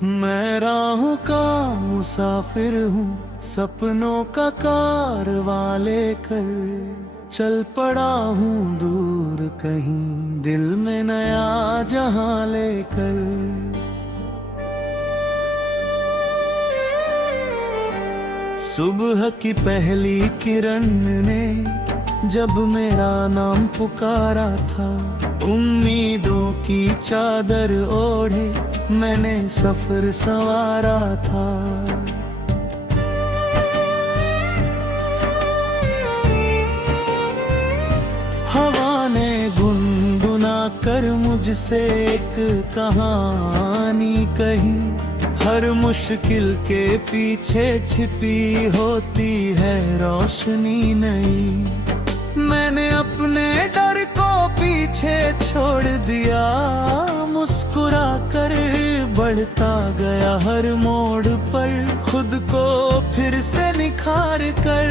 मैं राहों का मुसाफिर हूँ, सपनों का कारवां लेकर चल पड़ा हूँ दूर कहीं, दिल में नया जहां लेकर। सुबह की पहली किरण ने जब मेरा नाम पुकारा था, उम्मीदों की चादर ओढ़े मैंने सफर संवारा था। हवा ने गुनगुना कर मुझसे एक कहानी कही, हर मुश्किल के पीछे छिपी होती है रोशनी नई। मैंने अपने डर को पीछे छोड़ दिया, मुस्कुरा कर बढ़ता गया हर मोड़ पर, खुद को फिर से निखार कर।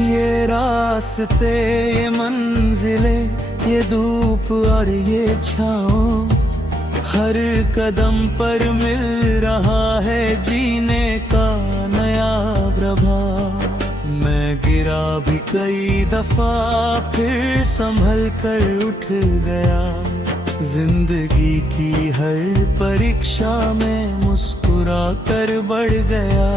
ये रास्ते, ये मंजिलें, ये धूप और ये छाँव, हर कदम पर मिल रहा है जीने का नया प्रभाव। मैं गिरा भी कई दफा, फिर संभल कर उठ गया। जिंदगी की हर परीक्षा में मुस्कुरा कर बढ़ गया।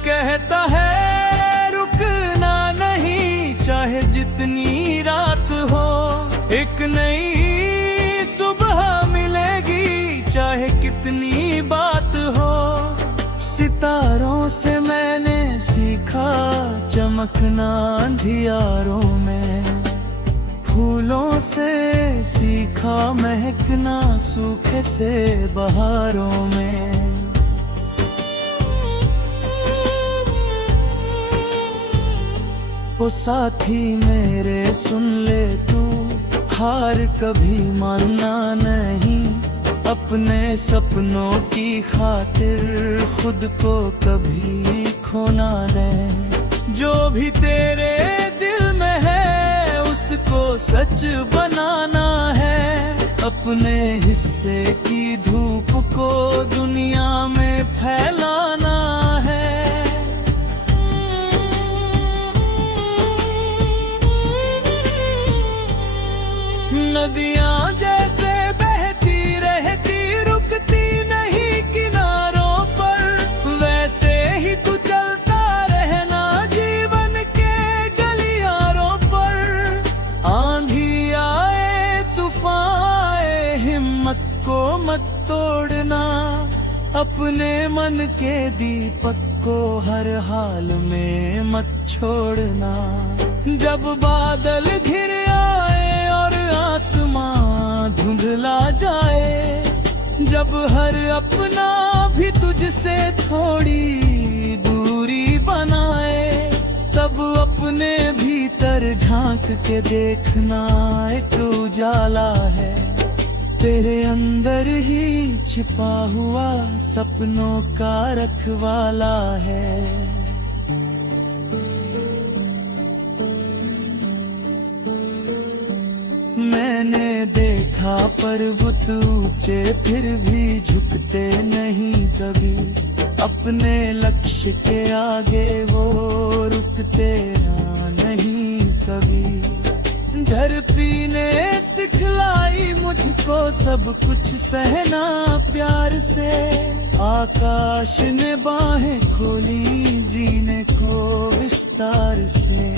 कहता है रुकना नहीं, चाहे जितनी रात हो, एक नई सुबह मिलेगी चाहे कितनी बात हो। सितारों से मैंने सीखा चमकना अंधियारों में, फूलों से सीखा महकना सूखे से बहारों में। ओ साथी मेरे सुन ले तू, हार कभी मानना नहीं, अपने सपनों की खातिर खुद को कभी खोना नहीं। जो भी तेरे दिल में है उसको सच बनाना है, अपने हिस्से की धूप को दुनिया में फैलाना है। नदियाँ जैसे बहती रहती, रुकती नहीं किनारों पर, वैसे ही तू चलता रहना जीवन के गलियारों पर। आंधी आए तूफान आए, हिम्मत को मत तोड़ना, अपने मन के दीपक को हर हाल में मत छोड़ना। जब बादल घिर आए और आसमां धुंधला जाए, जब हर अपना भी तुझसे थोड़ी दूरी बनाए, तब अपने भीतर झांक के देखना एक उजाला है, तेरे अंदर ही छिपा हुआ सपनों का रखवाला है। मैंने देखा पर्वत ऊंचे फिर भी झुकते नहीं कभी, अपने लक्ष्य के आगे वो रुकते नहीं कभी। धरती ने सिखलाई मुझको सब कुछ सहना प्यार से, आकाश ने बाहें खोली जीने को विस्तार से।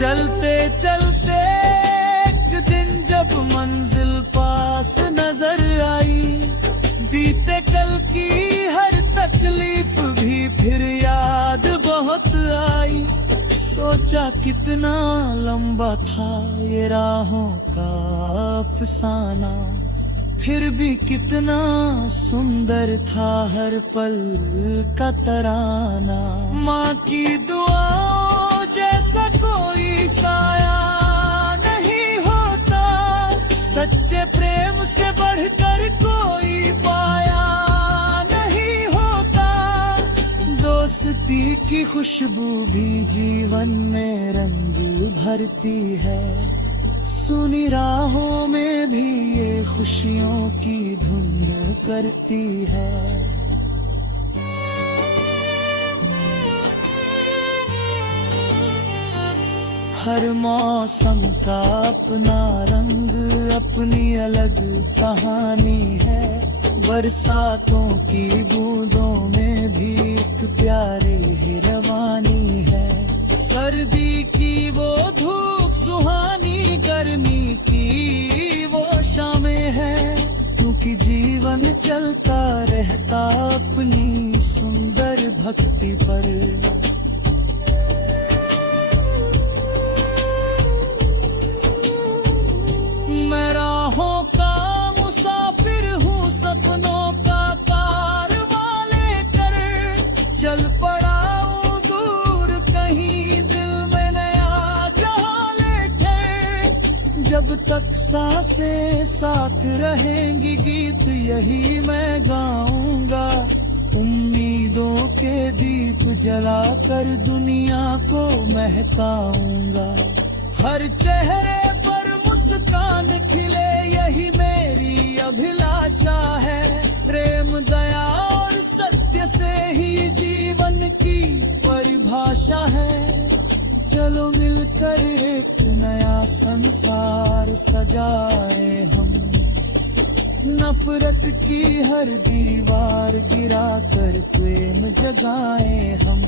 चलते चलते एक दिन जब मंजिल पास नजर आई, बीते कल की हर तकलीफ भी फिर याद बहुत आई। सोचा कितना लंबा था ये राहों का अफसाना, फिर भी कितना सुंदर था हर पल का तराना। माँ की दुआओं जैसा कोई साया नहीं होता, सच्चे प्रेम से बढ़कर कोई पाया नहीं होता। दोस्ती की खुशबू भी जीवन में रंग भरती है, सुनी राहों में भी ये खुशियों की धुन करती है। हर मौसम का अपना रंग, अपनी अलग कहानी है। बरसातों की बूंदों में भी एक प्यारी ही रवानी है। सर्दी की वो धूप सुहानी, गर्मी की वो शामें है, क्योंकि जीवन चलता रहता अपनी सुंदर भक्ति पर। मैं राहों का मुसाफिर हूँ, सपनों का कारवां लेकर चल पड़ा हूँ दूर कहीं, दिल में नया जहां लेकर। जब तक सांसें साथ रहेंगी, गीत यही मैं गाऊंगा। उम्मीदों के दीप जलाकर दुनिया को महकाऊंगा। हर चेहरे पर मुस्कान खिले, यही मेरी अभिलाषा है। प्रेम, दया और सत्य से ही जीवन की परिभाषा है। चलो मिलकर एक नया संसार सजाए हम, नफरत की हर दीवार गिराकर प्रेम जगाए हम।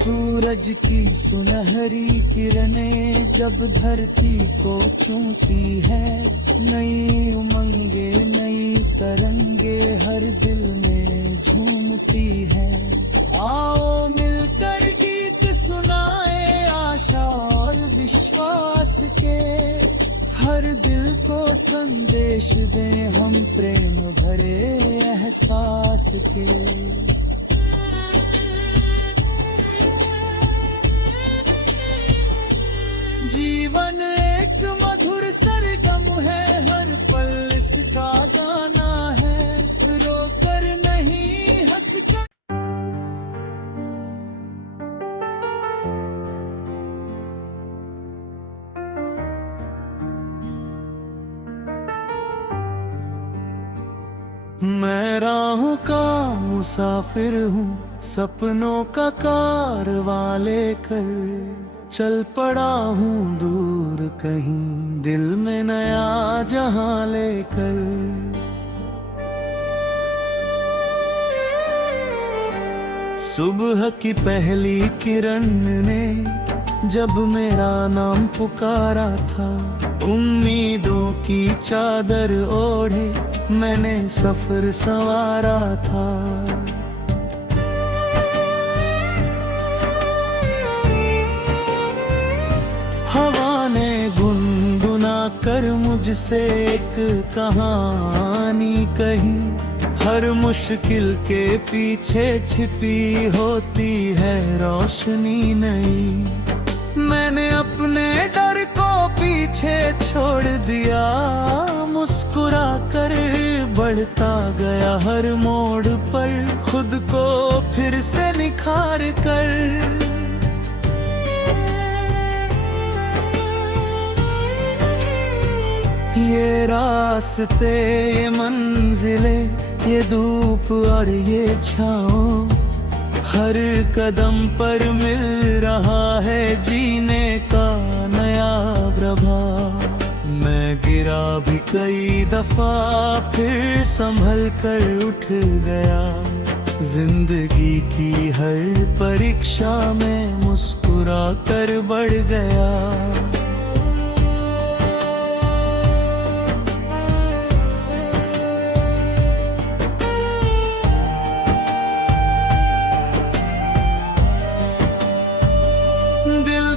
सूरज की सुनहरी किरणें जब धरती को छूती है, नई उमंगे नई तरंगे हर दिल में झूमती है। आओ मिलकर गीत सुनाए आशा और विश्वास के, हर दिल को संदेश दें हम प्रेम भरे एहसास के। जीवन एक मधुर सरगम है, हर पल इसका गाना है। रोकर नहीं हंस कर। मैं राहों का मुसाफिर हूँ, सपनों का कारवां लेकर चल पड़ा हूँ दूर कहीं, दिल में नया जहां लेकर। सुबह की पहली किरण ने जब मेरा नाम पुकारा था, उम्मीदों की चादर ओढ़े मैंने सफर संवारा था। हवा ने गुनगुना कर मुझसे एक कहानी कही, हर मुश्किल के पीछे छिपी होती है रोशनी नई। मैंने अपने डर को पीछे छोड़ दिया, मुस्कुरा कर बढ़ता गया हर मोड़ पर, खुद को फिर से निखार कर। ये रास्ते, ये मंजिले, ये धूप और ये छाँव, हर कदम पर मिल रहा है जीने का नया प्रभाव। मैं गिरा भी कई दफा, फिर संभल कर उठ गया। जिंदगी की हर परीक्षा में मुस्कुरा कर बढ़ गया। दिल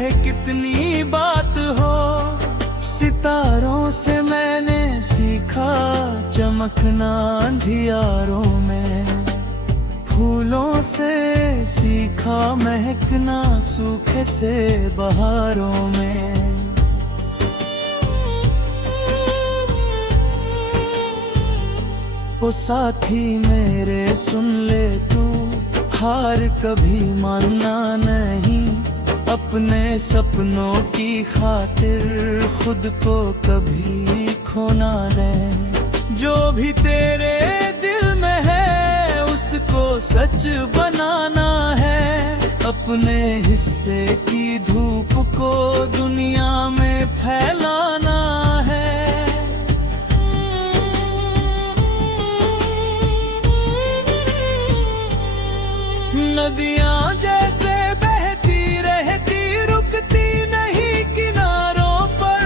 चाहे कितनी बात हो। सितारों से मैंने सीखा चमकना अंधियारों में, फूलों से सीखा महकना सूखे से बहारों में। ओ साथी मेरे सुन ले तू, हार कभी मानना नहीं, अपने सपनों की खातिर खुद को कभी खोना नहीं। जो भी तेरे दिल में है उसको सच बनाना है, अपने हिस्से की धूप को दुनिया में फैलाना है। नदियाँ जैसे बहती रहती, रुकती नहीं किनारों पर,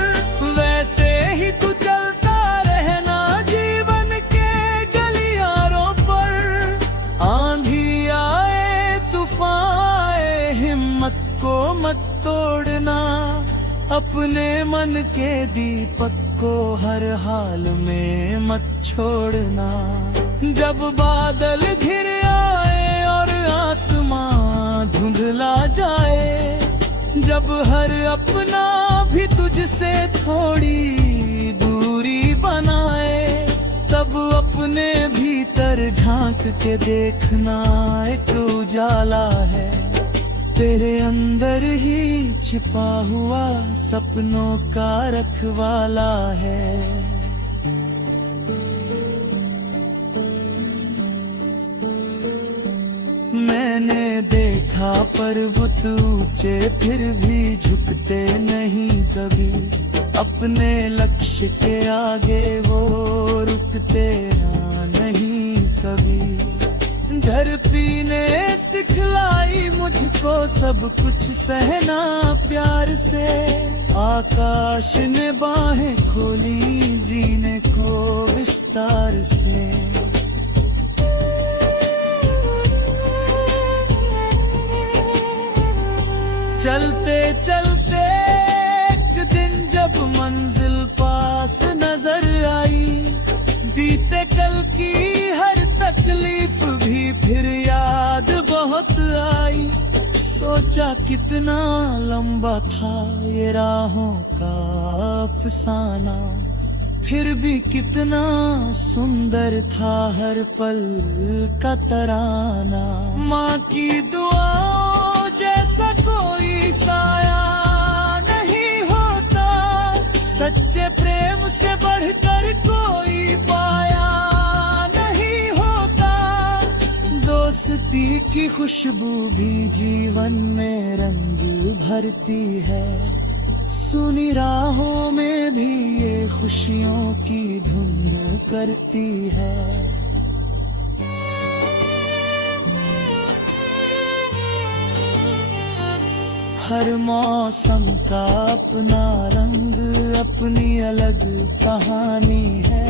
वैसे ही तू चलता रहना जीवन के गलियारों पर। आंधी आए तूफान आए, हिम्मत को मत तोड़ना, अपने मन के दीपक को हर हाल में मत छोड़ना। जब बादल घिर आए और आसमां धुंधला जाए, जब हर अपना भी तुझसे थोड़ी दूरी बनाए, तब अपने भीतर झांक के देखना एक उजाला है, तेरे अंदर ही छिपा हुआ सपनों का रखवाला है। मैंने देखा पर्वत ऊंचे फिर भी झुकते नहीं कभी, अपने लक्ष्य के आगे वो रुकते नहीं कभी। धरती ने सिखलाई मुझको सब कुछ सहना प्यार से, आकाश ने बाहें खोली जीने को विस्तार से। चलते चलते एक दिन जब मंजिल पास नजर आई, बीते कल की हर तकलीफ भी फिर याद बहुत आई। सोचा कितना लंबा था ये राहों का अफसाना, फिर भी कितना सुंदर था हर पल का तराना। माँ की दुआओं जैसा कोई साया नहीं होता, सच्चे प्रेम से बढ़कर कोई पाया नहीं होता। दोस्ती की खुशबू भी जीवन में रंग भरती है, सुनी राहों में भी ये खुशियों की धुन करती है। हर मौसम का अपना रंग, अपनी अलग कहानी है,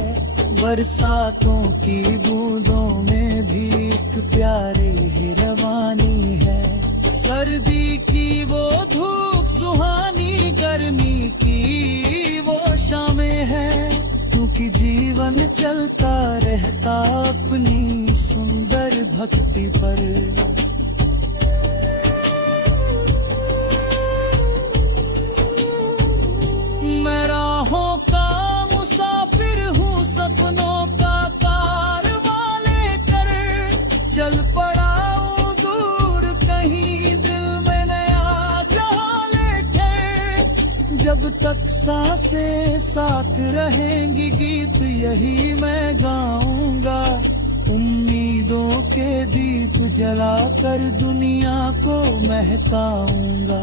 बरसातों की बूंदों में भी एक प्यारी ही रवानी है। सर्दी की वो धूप सुहानी, गर्मी की वो शामें हैं, क्योंकि जीवन चलता रहता अपनी सुंदर भक्ति पर। मैं राहों का मुसाफिर हूँ, सपनों का कारवां लेकर चल पड़ा हूँ दूर कहीं, दिल में नया जहां लेकर। जब तक सांसें साथ रहेंगी गीत यही मैं गाऊंगा, उम्मीदों के दीप जलाकर दुनिया को महकाऊंगा।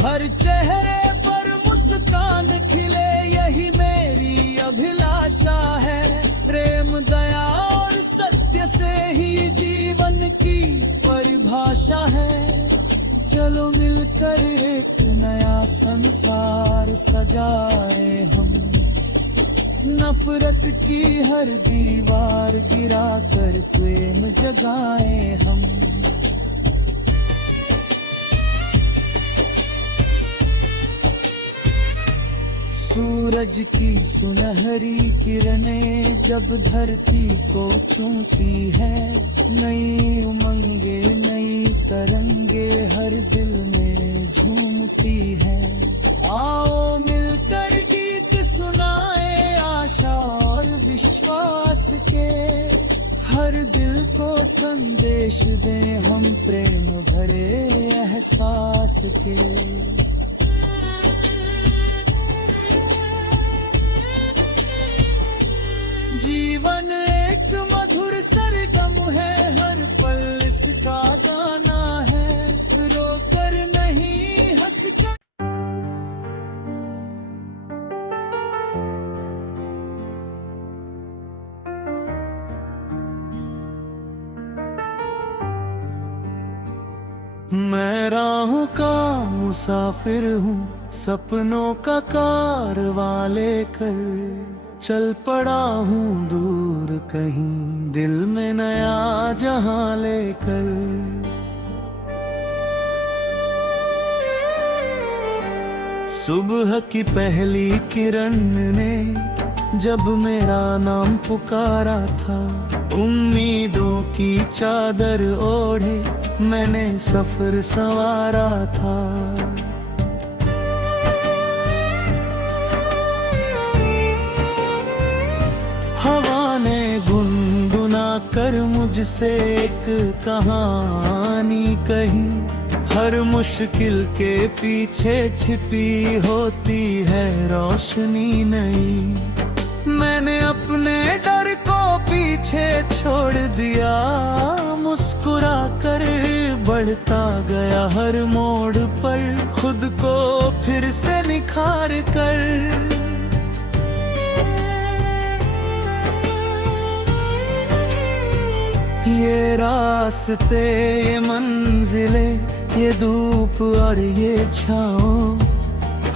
हर चेहरे पर मुस्कान खिले यही मेरी अभिलाषा है, प्रेम दया और सत्य से ही जीवन की परिभाषा है। चलो मिलकर एक नया संसार सजाए हम, नफरत की हर दीवार गिराकर प्रेम जगाए हम। सूरज की सुनहरी किरणें जब धरती को छूती है, नई उमंगे नई तरंगे हर दिल में झूमती है। आओ मिलकर गीत सुनाए आशा और विश्वास के, हर दिल को संदेश दें हम प्रेम भरे एहसास के। जीवन एक मधुर सरगम है, हर पल इसका गाना है, रोकर नहीं हंस कर। मैं राहों का मुसाफिर हूँ, सपनों का कारवां लेकर चल पड़ा हूँ दूर कहीं, दिल में नया जहां लेकर। सुबह की पहली किरण ने जब मेरा नाम पुकारा था, उम्मीदों की चादर ओढ़े मैंने सफर संवारा था। हवा ने गुनगुना कर मुझसे एक कहानी कही, हर मुश्किल के पीछे छिपी होती है रोशनी नई। मैंने अपने डर को पीछे छोड़ दिया, मुस्कुरा कर बढ़ता गया हर मोड़ पर, खुद को फिर से निखार कर। ये रास्ते ये मंजिलें, ये धूप और ये छाँव,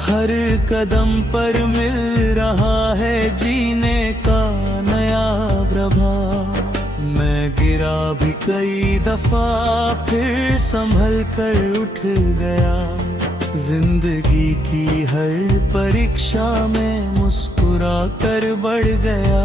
हर कदम पर मिल रहा है जीने का नया प्रभाव। मैं गिरा भी कई दफा फिर संभल कर उठ गया, जिंदगी की हर परीक्षा में मुस्कुरा कर बढ़ गया।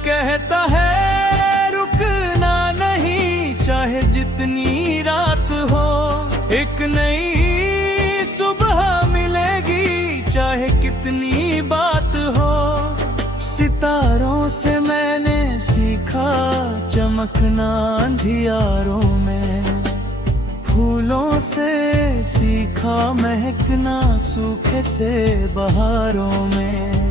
कहता है रुकना नहीं, चाहे जितनी रात हो, एक नई सुबह मिलेगी चाहे कितनी बात हो। सितारों से मैंने सीखा चमकना अंधियारों में, फूलों से सीखा महकना सूखे से बहारों में।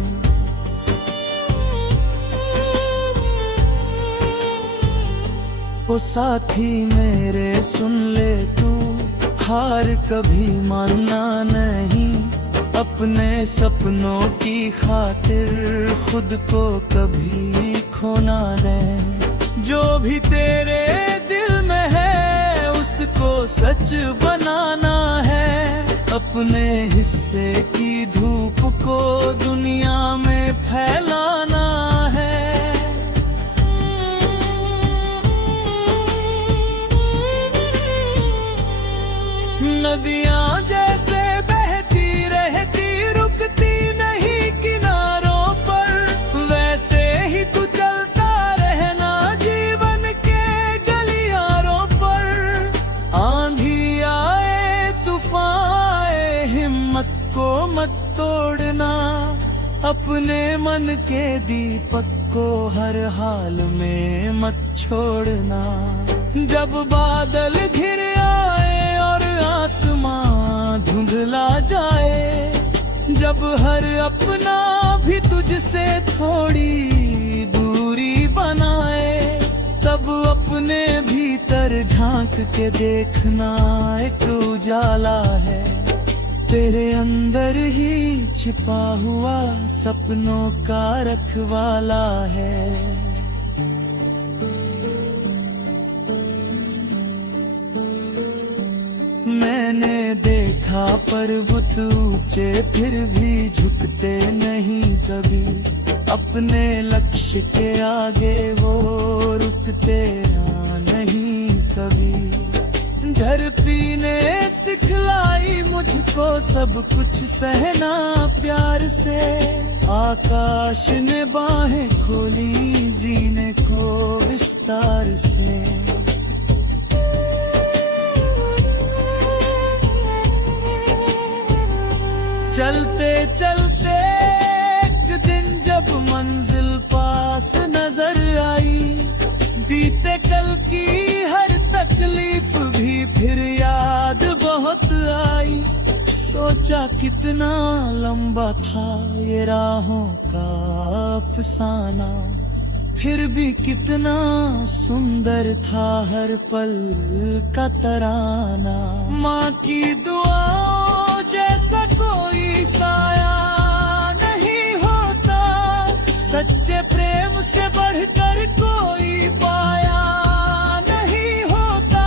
ओ साथी मेरे सुन ले तू, हार कभी मानना नहीं, अपने सपनों की खातिर खुद को कभी खोना नहीं। जो भी तेरे दिल में है उसको सच बनाना है, अपने हिस्से की धूप को दुनिया में फैलाना है। नदियाँ जैसे बहती रहती, रुकती नहीं किनारों पर, वैसे ही तू चलता रहना जीवन के गलियारों पर। आंधी आए तूफान आए, हिम्मत को मत तोड़ना, अपने मन के दीपक को हर हाल में मत छोड़ना। जब बादल घिर आए और आसमां धुंधला जाए, जब हर अपना भी तुझसे थोड़ी दूरी बनाए, तब अपने भीतर झांक के देखना एक उजाला है, तेरे अंदर ही छिपा हुआ सपनों का रखवाला है। मैंने देखा पर्वत ऊंचे फिर भी झुकते नहीं कभी, अपने लक्ष्य के आगे वो रुकते नहीं कभी। घर पीने सिखलाई मुझको सब कुछ सहना प्यार से। आकाश ने बाहें खोली जीने को विस्तार से। चलते चलते एक दिन जब मंजिल पास नजर आई, बीते कल की हर तकलीफ भी फिर याद बहुत आई। सोचा कितना लंबा था ये राहों का अफसाना, फिर भी कितना सुंदर था हर पल का तराना। माँ की दुआओं जैसा कोई साया नहीं होता, सच्चे प्रेम से बढ़कर कोई पाया नहीं होता।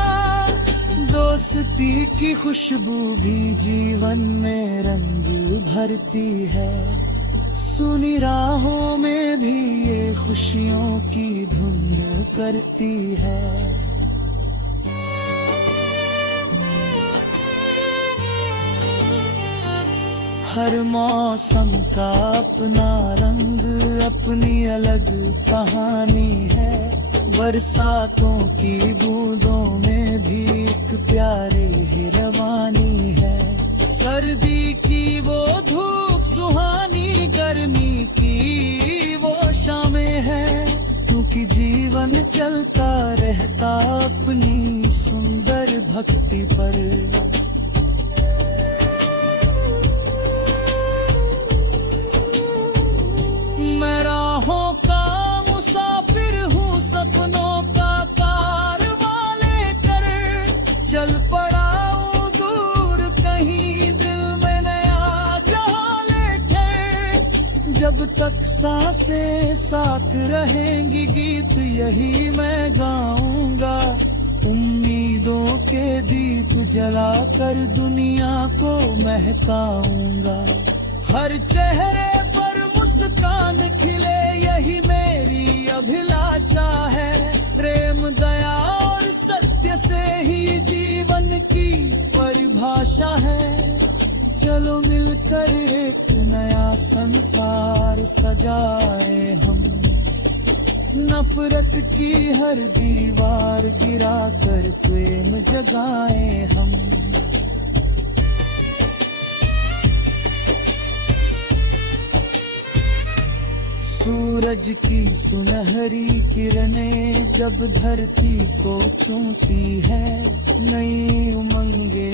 दोस्ती की खुशबू भी जीवन में रंग भरती है, सुनी राहों में भी ये खुशियों की धुन करती है। हर मौसम का अपना रंग, अपनी अलग कहानी है। बरसातों की बूंदों में भी एक प्यारी ही रवानी है। सर्दी की वो धूप सुहानी, गर्मी की वो शामें हैं, क्योंकि जीवन चलता रहता अपनी सुंदर भक्ति पर। मैं राहों का मुसाफिर हूँ, सपनों का कारवां लेकर चल पड़ा हूँ दूर कहीं, दिल में नया जहां लेकर। जब तक सांसें साथ रहेंगी गीत यही मैं गाऊंगा, उम्मीदों के दीप जलाकर दुनिया को महकाऊंगा। हर चेहरे पर मुस्कान खिले यही मेरी अभिलाषा है। प्रेम दया और सत्य से ही जीवन की परिभाषा है। चलो मिलकर एक नया संसार सजाए हम, नफरत की हर दीवार गिराकर प्रेम जगाए हम। सूरज की सुनहरी किरणें जब धरती को छूती है, नई उमंगे